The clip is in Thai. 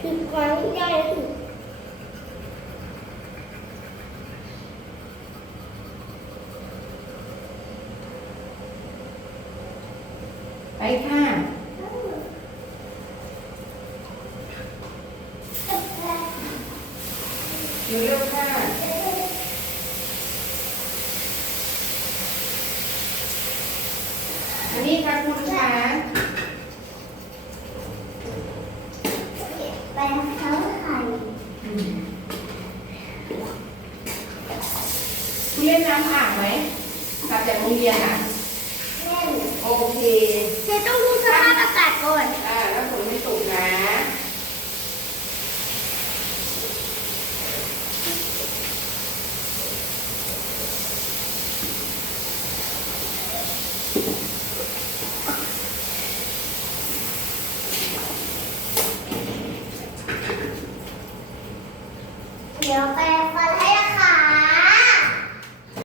คือครั้งได้ถึงไปค่ะเร็วค่ะอันนี้ค่ะคุณคะ ไปเขาไข่อืมคุณเล่นน้ำอ่างไหมกลับจากโรงเรียนอะ เล่นโอเคเจ๊ต้องดูสภาพอากาศก่อน อ่าแล้วฝนไม่ตกนะเดี๋ 刘备。